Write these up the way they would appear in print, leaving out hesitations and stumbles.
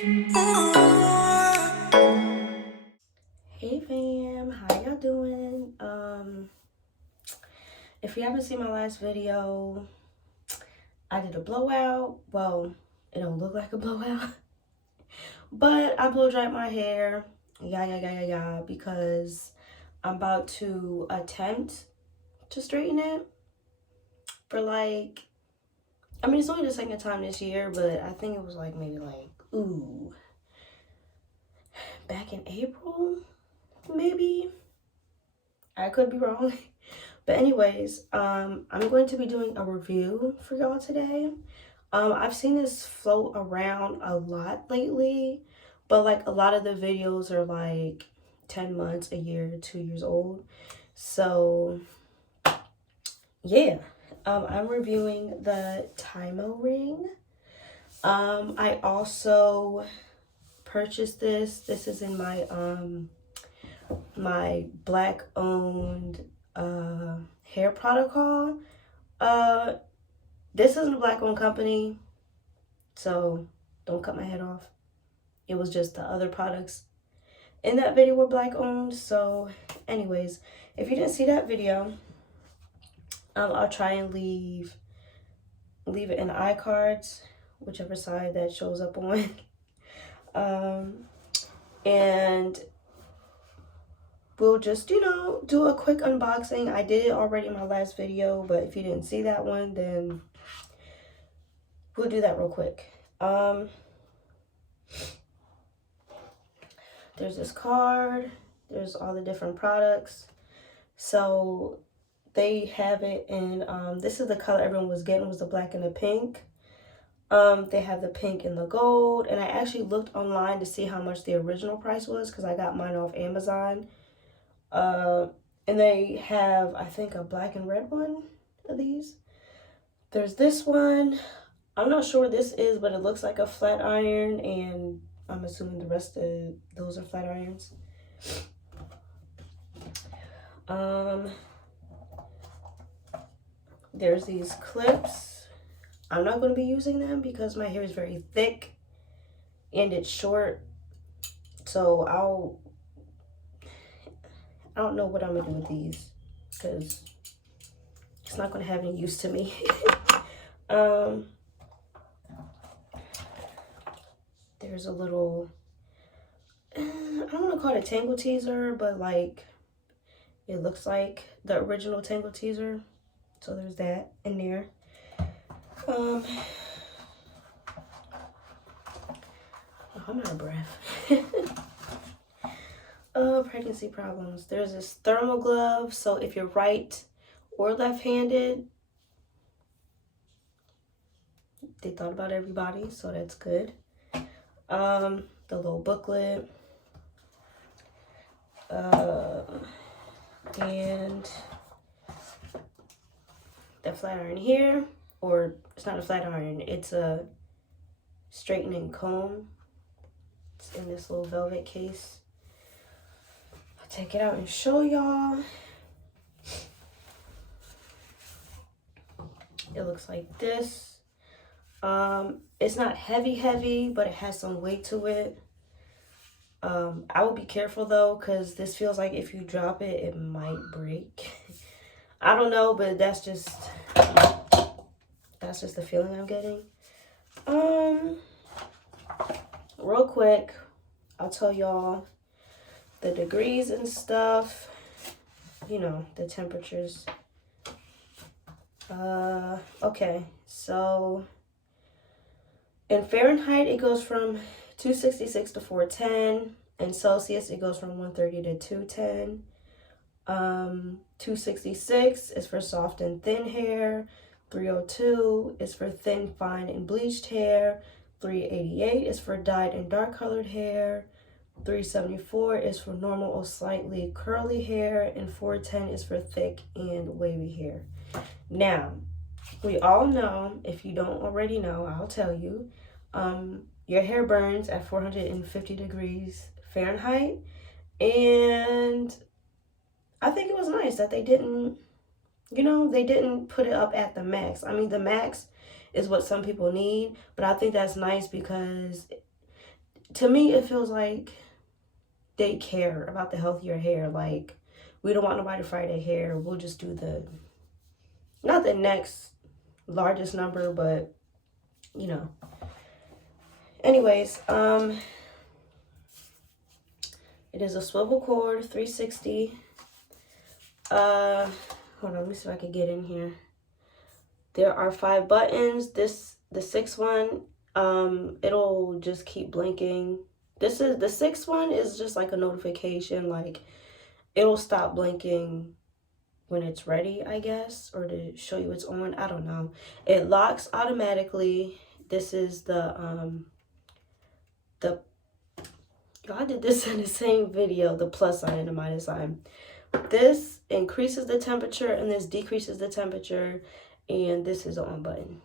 Hey fam, how y'all doing? If you haven't seen my last video, I did a blowout. Well, it don't look like a blowout, but I blow dried my hair. Yeah, because I'm about to attempt to straighten it for like, I mean, it's only the second time this year, but I think it was like maybe like, back in April, maybe. I could be wrong. But anyways, I'm going to be doing a review for y'all today. I've seen this float around a lot lately, but like a lot of the videos are like 10 months, a year, 2 years old. So yeah, I'm reviewing the TYMO ring. I also purchased this. This is in my my black owned hair protocol. This isn't a black owned company, so don't cut my head off. It was just the other products in that video were black owned. So anyways, if you didn't see that video, I'll try and leave it in the iCards, whichever side that shows up on. And we'll just, do a quick unboxing. I did it already in my last video, but if you didn't see that one, then we'll do that real quick. There's this card. There's all the different products. So they have it in, this is the color everyone was getting, was the black and the pink. They have the pink and the gold. And I actually looked online to see how much the original price was because I got mine off Amazon. And they have, I think, a black and red one of these. There's this one. I'm not sure what this is, but it looks like a flat iron, and I'm assuming the rest of those are flat irons. There's these clips. I'm not going to be using them because my hair is very thick and it's short. So I don't know what I'm going to do with these because it's not going to have any use to me. There's a little, I don't want to call it a tangle teaser, but like it looks like the original tangle teaser. So there's that in there. I'm out of breath. Pregnancy problems. There's this thermal glove. So if you're right or left-handed, they thought about everybody, so that's good. The little booklet. And the flat iron here, or it's not a flat iron, it's a straightening comb. It's in this little velvet case. I'll take it out and show y'all. It looks like this. It's not heavy, but it has some weight to it. I would be careful though, because this feels like if you drop it, it might break. I don't know, but that's just the feeling I'm getting. Real quick, I'll tell y'all the degrees and stuff, the temperatures. Okay, so in Fahrenheit, it goes from 266 to 410. In Celsius, it goes from 130 to 210. 266 is for soft and thin hair. 302 is for thin, fine, and bleached hair. 388 is for dyed and dark colored hair. 374 is for normal or slightly curly hair. And 410 is for thick and wavy hair. Now, we all know, if you don't already know, I'll tell you, your hair burns at 450 degrees Fahrenheit. And I think it was nice that they didn't, they didn't put it up at the max. I mean, the max is what some people need, but I think that's nice because to me, it feels like they care about the healthier hair. Like, we don't want nobody to fry their hair. We'll just do not the next largest number, but, you know. Anyways, it is a swivel cord, 360. Hold on, let me see if I can get in here. There are 5 buttons. The 6th one, it'll just keep blinking. The 6th one is just like a notification, like it'll stop blinking when it's ready, I guess, or to show you it's on. I don't know. It locks automatically. This is I did this in the same video, the plus sign and the minus sign. This increases the temperature and this decreases the temperature, and this is the on button.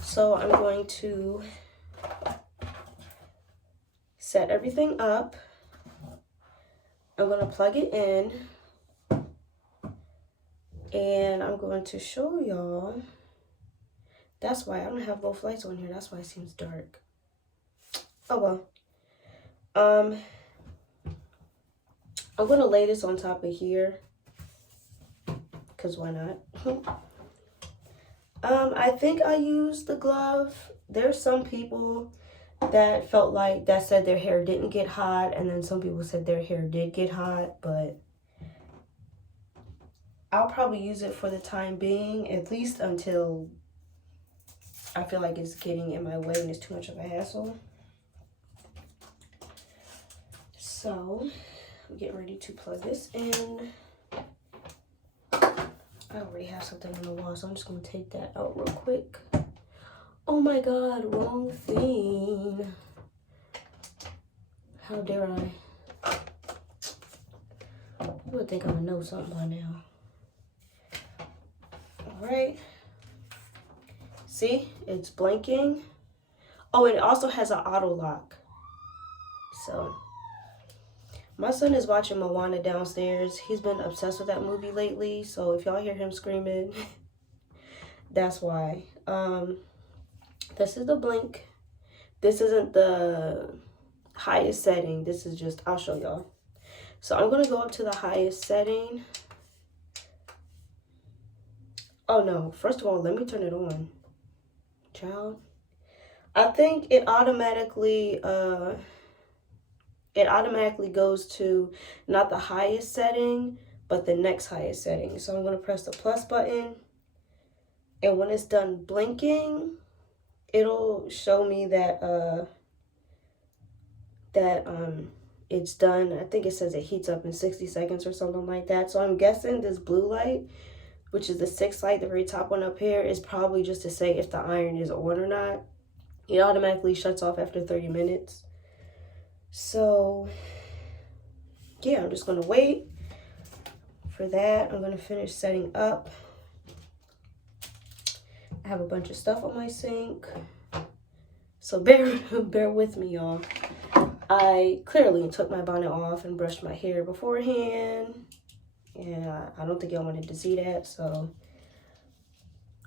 So I'm going to set everything up. I'm going to plug it in, and I'm going to show y'all. That's why I don't have both lights on here. That's why it seems dark. Oh well. I'm going to lay this on top of here, because why not? I think I used the glove. There's some people that said their hair didn't get hot, and then some people said their hair did get hot, but I'll probably use it for the time being, at least until I feel like it's getting in my way and it's too much of a hassle. So I'm getting ready to plug this in. I already have something on the wall, so I'm just going to take that out real quick. Oh my God, wrong thing. How dare I? You would think I would know something by now. All right. See, it's blinking. Oh, and it also has an auto lock. So, my son is watching Moana downstairs. He's been obsessed with that movie lately. So if y'all hear him screaming, that's why. This is the blink. This isn't the highest setting. This is just, I'll show y'all. So I'm going to go up to the highest setting. Oh no, first of all, let me turn it on. Child. I think it automatically goes to not the highest setting, but the next highest setting. So I'm going to press the plus button, and when it's done blinking, it'll show me that it's done. I think it says it heats up in 60 seconds or something like that. So I'm guessing this blue light, which is the 6th light, the very top one up here, is probably just to say if the iron is on or not. It automatically shuts off after 30 minutes. So, yeah, I'm just going to wait for that. I'm going to finish setting up. I have a bunch of stuff on my sink. So bear with me, y'all. I clearly took my bonnet off and brushed my hair beforehand. And I don't think y'all wanted to see that. So,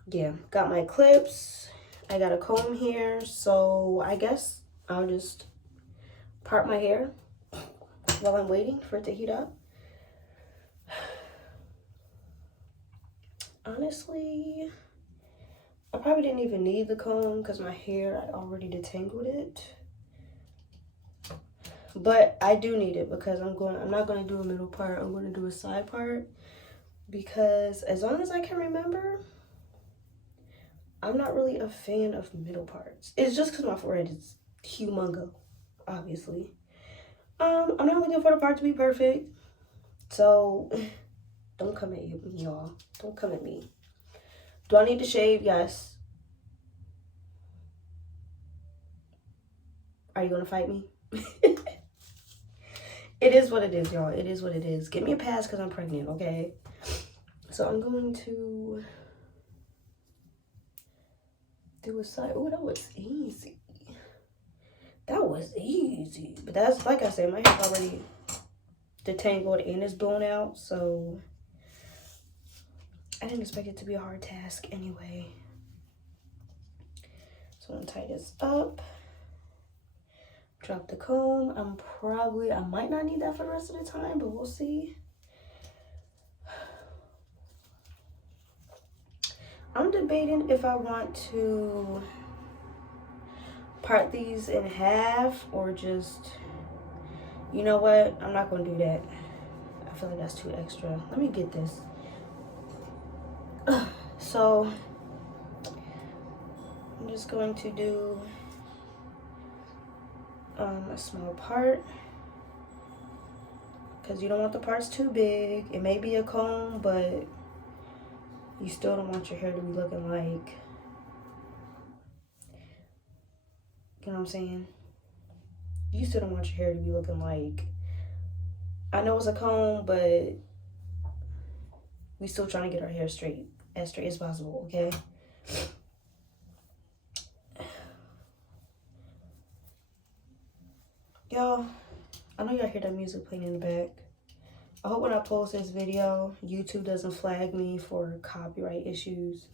yeah, got my clips. I got a comb here. So, I guess I'll just part my hair while I'm waiting for it to heat up. Honestly, I probably didn't even need the comb because my hair, I already detangled it. But I do need it because I'm not going to do a middle part. I'm going to do a side part because as long as I can remember, I'm not really a fan of middle parts. It's just because my forehead is humongous, obviously. I'm not looking for the part to be perfect. So don't come at me, y'all. Don't come at me. Do I need to shave? Yes. Are you going to fight me? It is what it is, y'all. It is what it is. Give me a pass because I'm pregnant, okay? So I'm going to do a side. Oh, that was easy. That was easy. But that's, like I said, my hair's already detangled and it's blown out. So I didn't expect it to be a hard task anyway. So I'm going to tie this up. Drop the comb. I might not need that for the rest of the time, but we'll see. I'm debating if I want to part these in half or just, you know what? I'm not going to do that. I feel like that's too extra. Let me get this. So I'm just going to do a small part because you don't want the parts too big. It may be a comb, but you still don't want your hair to be looking like, you know what I'm saying? You still don't want your hair to be looking like, I know it's a comb, but we still trying to get our hair straight as possible, okay? Y'all, I know y'all hear that music playing in the back. I hope when I post this video, YouTube doesn't flag me for copyright issues.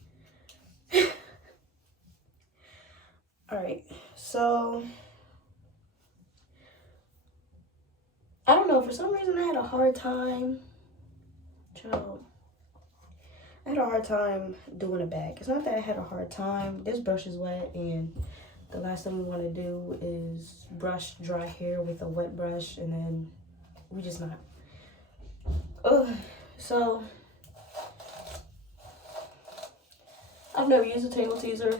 Alright, so I don't know, for some reason I had a hard time, doing it back. It's not that I had a hard time. This brush is wet, and the last thing we want to do is brush dry hair with a wet brush, and then we just not. So I've never used a tangle teaser.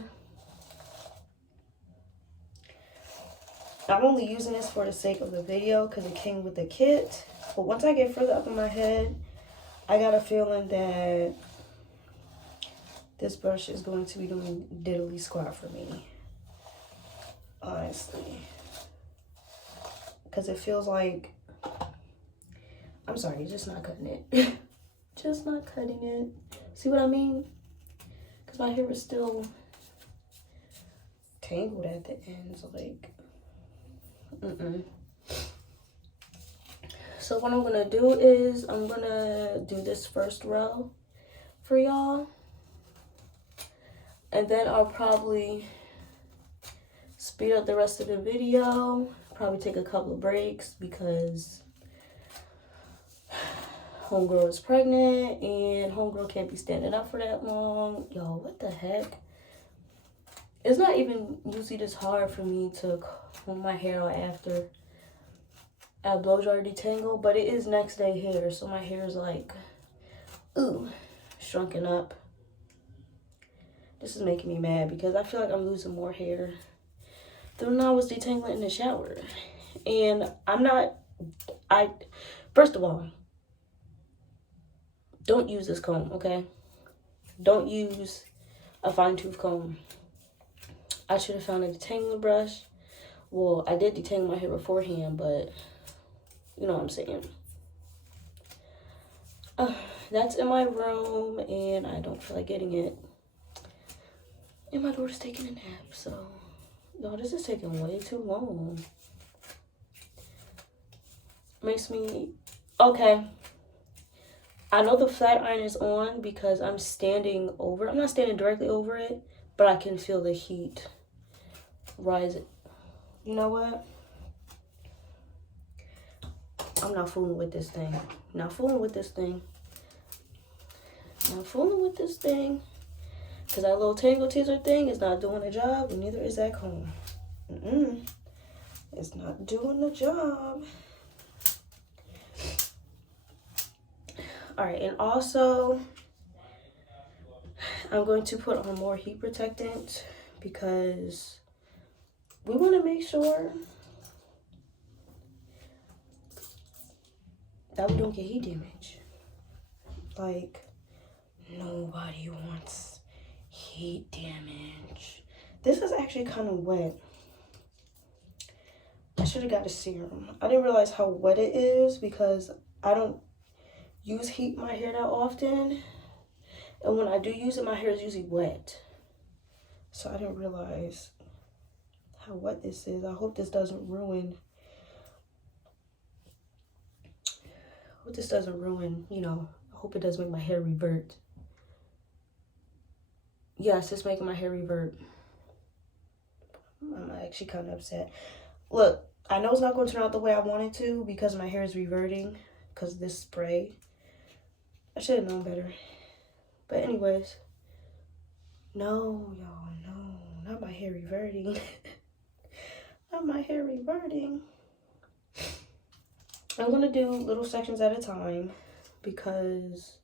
I'm only using this for the sake of the video because it came with the kit. But once I get further up in my head, I got a feeling that this brush is going to be doing diddly squat for me. Honestly. Because it feels like, I'm sorry, just not cutting it. Just not cutting it. See what I mean? Because my hair is still tangled at the ends, like, So what I'm gonna do is I'm gonna do this first row for y'all, and then I'll probably speed up the rest of the video, probably take a couple of breaks because homegirl is pregnant and homegirl can't be standing up for that long. Yo, what the heck? It's not even usually this hard for me to comb my hair out after I blow dry or detangle, but it is next day hair, so my hair is like, ooh, shrunken up. This is making me mad because I feel like I'm losing more hair than when I was detangling in the shower. And first of all, don't use this comb, okay? Don't use a fine tooth comb. I should have found a detangling brush. Well, I did detangle my hair beforehand, but you know what I'm saying. That's in my room, and I don't feel like getting it. And my daughter's taking a nap, so y'all, this is taking way too long. Makes me, okay. I know the flat iron is on because I'm standing over. I'm not standing directly over it, but I can feel the heat rise. You know what? I'm not fooling with this thing. Not fooling with this thing. Not fooling with this thing. Because that little tangle teaser thing is not doing the job, and neither is that comb. It's not doing the job. Alright, and also, I'm going to put on more heat protectant because we want to make sure that we don't get heat damage. Like, nobody wants heat damage. This is actually kind of wet. I should have got a serum. I didn't realize how wet it is because I don't use heat in my hair that often. And when I do use it, my hair is usually wet. So I didn't realize how wet this is. I hope this doesn't ruin. You know, I hope it doesn't make my hair revert. Yes, it's making my hair revert. I'm actually kind of upset. Look, I know it's not going to turn out the way I want it to because my hair is reverting because of this spray. I should have known better. But anyways, no, y'all, no, not my hair reverting. Not my hair reverting. I'm going to do little sections at a time because,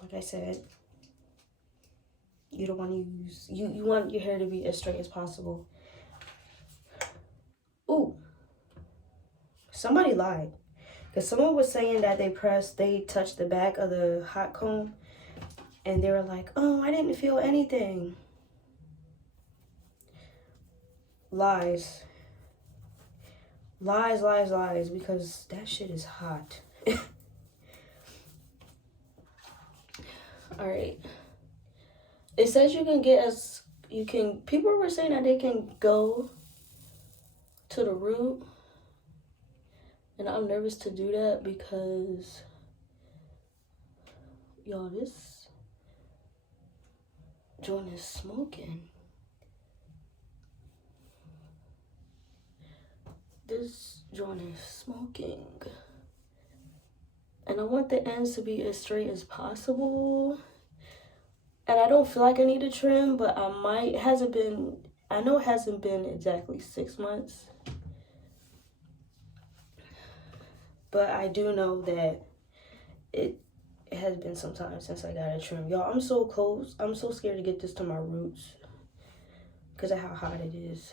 like I said, you don't want to use, you want your hair to be as straight as possible. Ooh, somebody lied. Because someone was saying that they touched the back of the hot comb and they were like, oh, I didn't feel anything. Lies. Lies, lies, lies, because that shit is hot. Alright. It says you can people were saying that they can go to the root. And I'm nervous to do that because, y'all, this joint is smoking. This joint is smoking. And I want the ends to be as straight as possible. And I don't feel like I need a trim, but I know it hasn't been exactly 6 months. But I do know that it has been some time since I got a trim. Y'all, I'm so close. I'm so scared to get this to my roots because of how hot it is.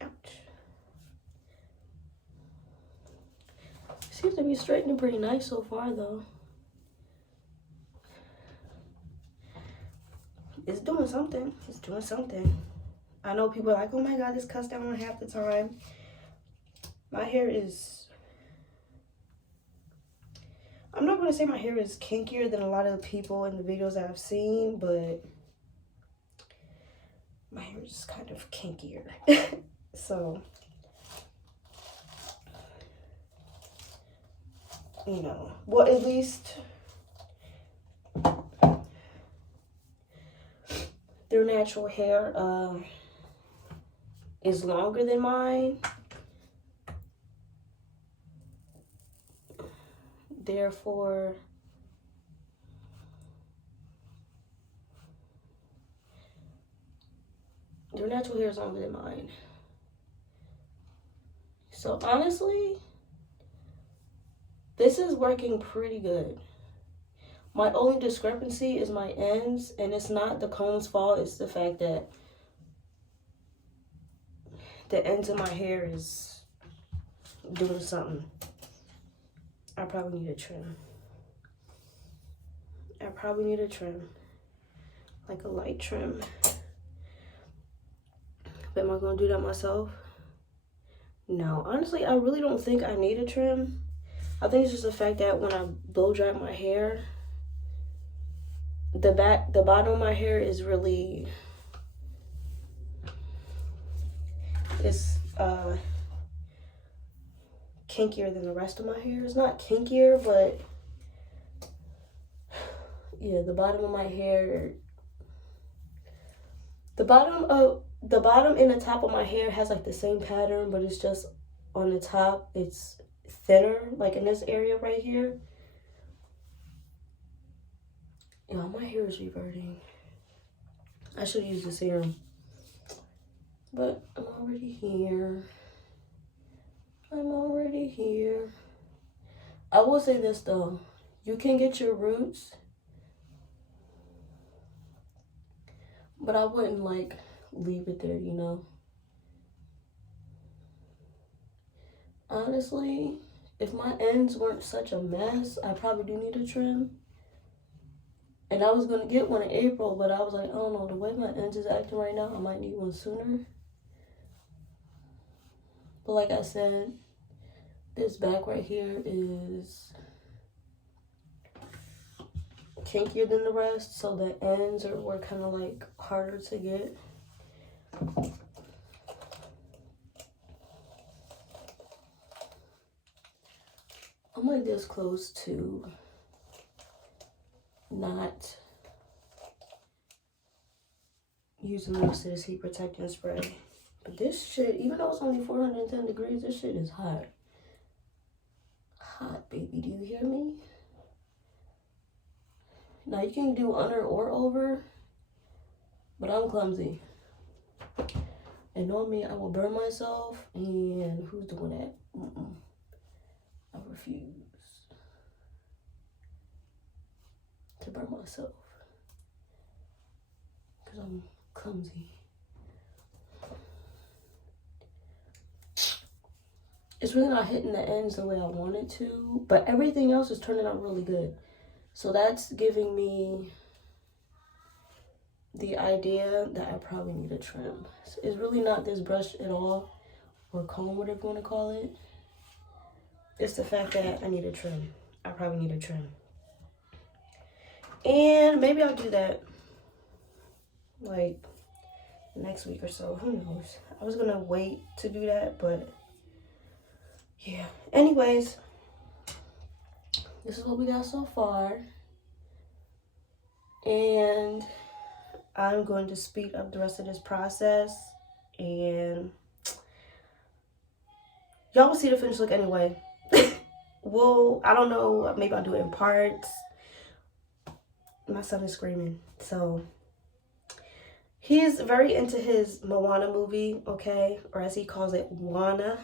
Ouch. Seems to be straightening pretty nice so far, though. It's doing something. It's doing something. I know people are like, oh my God, this cuts down on half the time. My hair is, I'm not going to say my hair is kinkier than a lot of the people in the videos that I've seen, but my hair is kind of kinkier. So, you know, well, at least their natural hair is longer than mine. Therefore, their natural hair is longer than mine. So honestly, this is working pretty good. My only discrepancy is my ends, and it's not the comb's fault. It's the fact that the ends of my hair is doing something. I probably need a trim. Like a light trim. But am I going to do that myself? No. Honestly, I really don't think I need a trim. I think it's just the fact that when I blow dry my hair, the bottom of my hair is really, it's kinkier than the rest of my hair. It's not kinkier, but yeah, the bottom of my hair, the bottom and the top of my hair has like the same pattern, but it's just on the top, it's thinner, like in this area right here. Yeah, my hair is reverting. I should use the serum, but I'm already here. I will say this though, you can get your roots, but I wouldn't like leave it there, you know. Honestly, if my ends weren't such a mess, I probably do need a trim. And I was going to get one in April, but I was like, I don't know, the way my ends is acting right now, I might need one sooner. But like I said, this back right here is kinkier than the rest, so the ends were kind of like harder to get. I'm like this close to not using most of this heat protecting spray. But this shit, even though it's only 410 degrees, this shit is hot. Hot, baby. Do you hear me? Now, you can do under or over, but I'm clumsy. And normally, I will burn myself, and who's doing that? I refuse to burn myself because I'm clumsy. It's really not hitting the ends the way I want it to, but everything else is turning out really good. So that's giving me the idea that I probably need a trim. It's really not this brush at all, or comb, whatever you want to call it. It's the fact that I need a trim. I probably need a trim. And maybe I'll do that like next week or so. Who knows? I was gonna wait to do that, but yeah. Anyways, this is what we got so far. And I'm going to speed up the rest of this process. And y'all will see the finished look anyway. Well, I don't know. Maybe I'll do it in parts. My son is screaming. So he's very into his Moana movie, okay? Or as he calls it, Wana.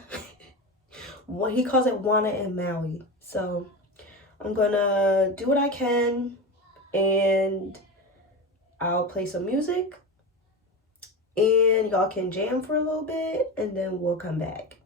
He calls it Wana and Maui. So I'm gonna do what I can, and I'll play some music, and y'all can jam for a little bit, and then we'll come back.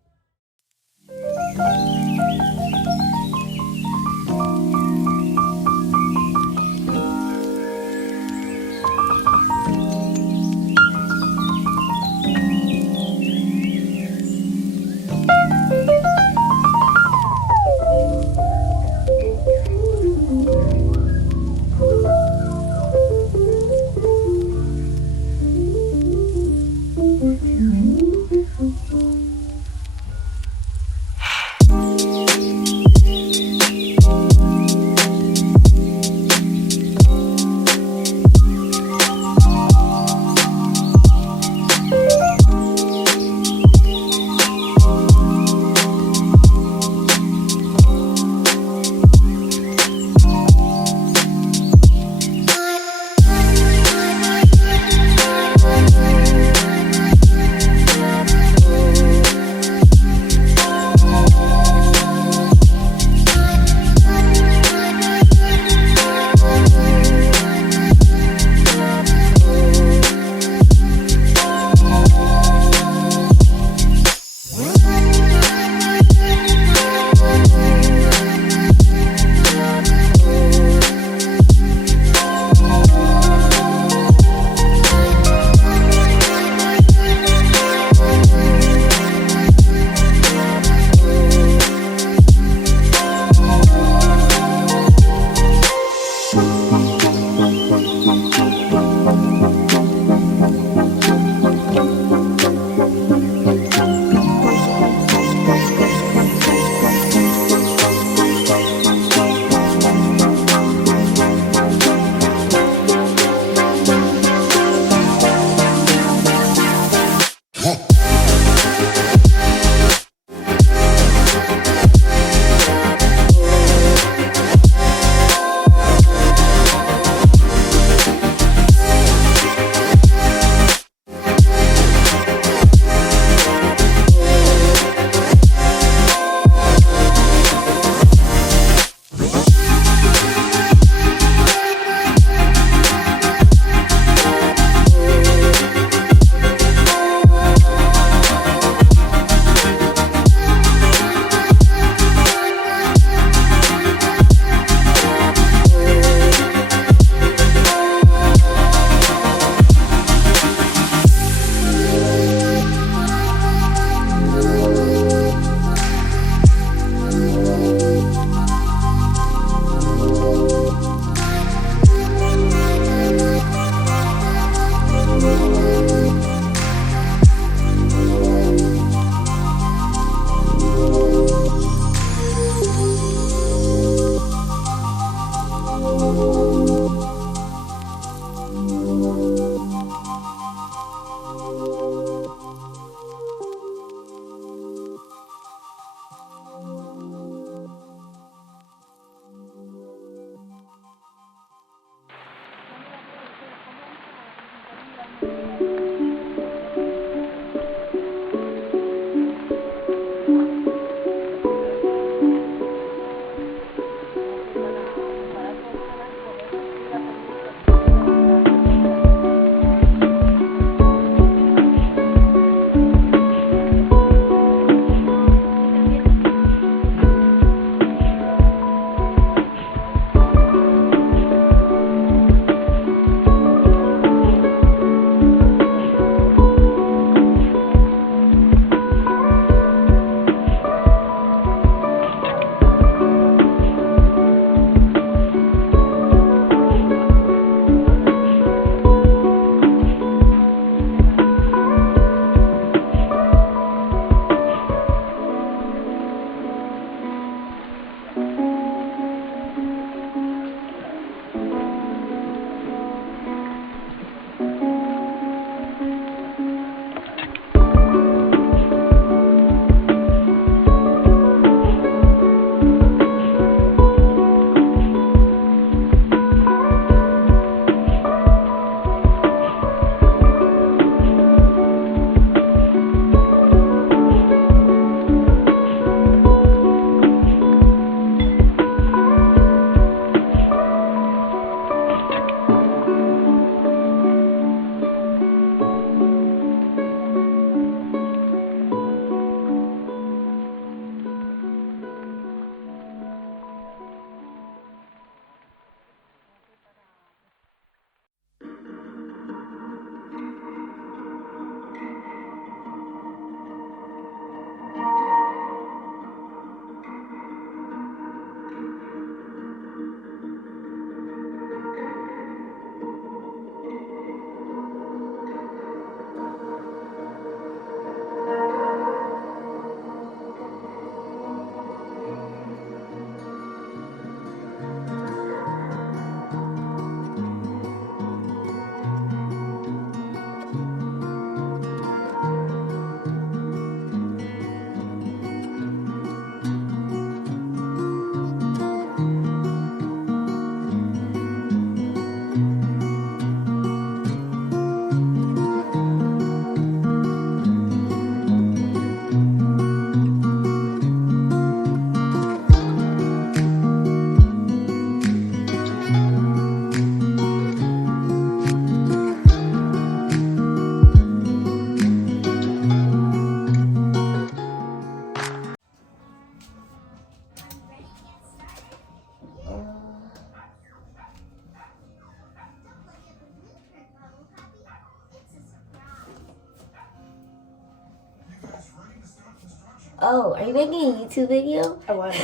Oh, are you making a YouTube video? I was.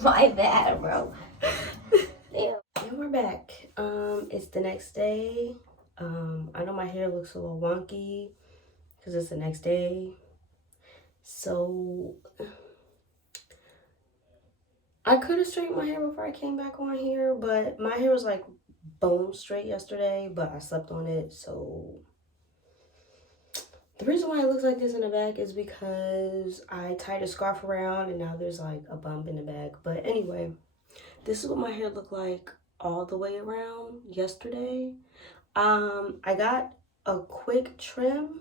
My bad, bro. Damn. And we're back. It's the next day. I know my hair looks a little wonky because it's the next day. So I could have straightened my hair before I came back on here, but my hair was like bone straight yesterday, but I slept on it. So the reason why it looks like this in the back is because I tied a scarf around and now there's like a bump in the back. But anyway, this is what my hair looked like all the way around yesterday. I got a quick trim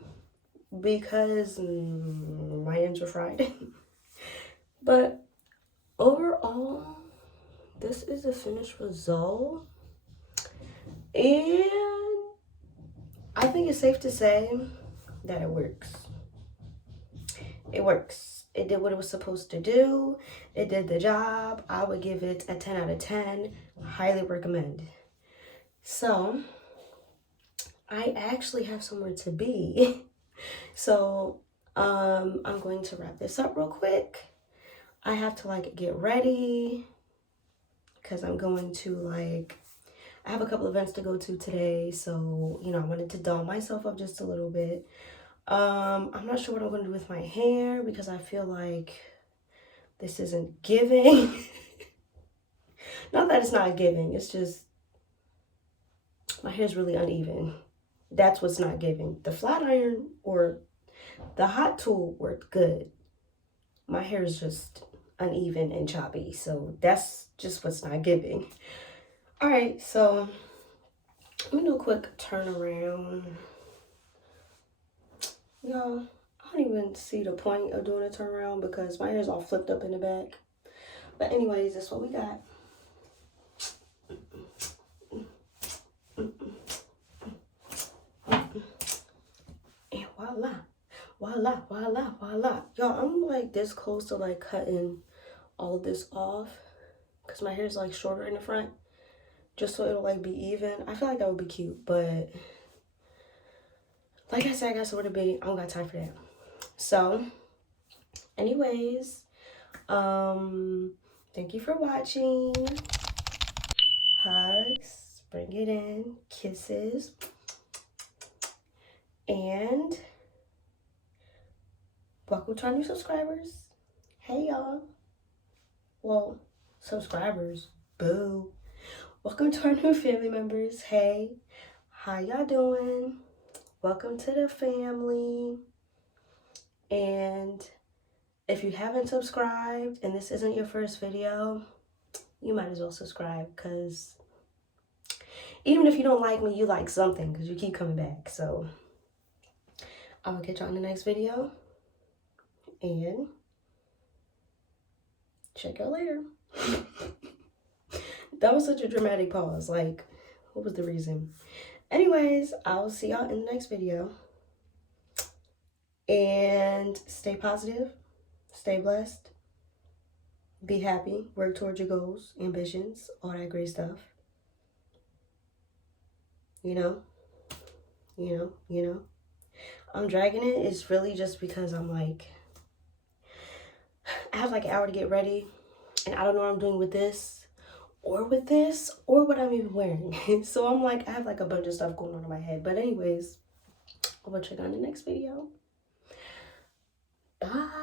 because my ends were fried. But overall, this is the finished result. And I think it's safe to say that it works. It works. It did what it was supposed to do. It did the job. I would give it a 10 out of 10. Highly recommend. So, I actually have somewhere to be. So, I'm going to wrap this up real quick. I have to like get ready because I'm going to I have a couple events to go to today. So, you know, I wanted to doll myself up just a little bit. I'm not sure what I'm going to do with my hair because I feel like this isn't giving. Not that it's not giving, it's just my hair's really uneven. That's what's not giving. The flat iron or the hot tool worked good. My hair is just uneven and choppy, so that's just what's not giving. All right, so I'm gonna do a quick turnaround. Y'all, I don't even see the point of doing a turnaround because my hair's all flipped up in the back. But anyways, that's what we got. And voila, voila, voila, voila. Y'all, I'm like this close to like cutting all of this off because my hair is like shorter in the front just so it'll like be even. I feel like that would be cute, but like I said, I got somewhere to be. I don't got time for that. So anyways, thank you for watching. Hugs, bring it in, kisses, and welcome to our new subscribers. Hey y'all. Well, subscribers, boo. Welcome to our new family members. Hey, how y'all doing? Welcome to the family. And if you haven't subscribed and this isn't your first video, you might as well subscribe because even if you don't like me, you like something because you keep coming back. So I will catch you on the next video and check y'all later. That was such a dramatic pause. Like, what was the reason? Anyways, I'll see y'all in the next video. And stay positive, stay blessed, be happy, work towards your goals, ambitions, all that great stuff. You know. I'm dragging it. It's really just because I'm like, I have like an hour to get ready and I don't know what I'm doing with this or what I'm even wearing. So I'm like, I have like a bunch of stuff going on in my head. But anyways, I will check on the next video. Bye.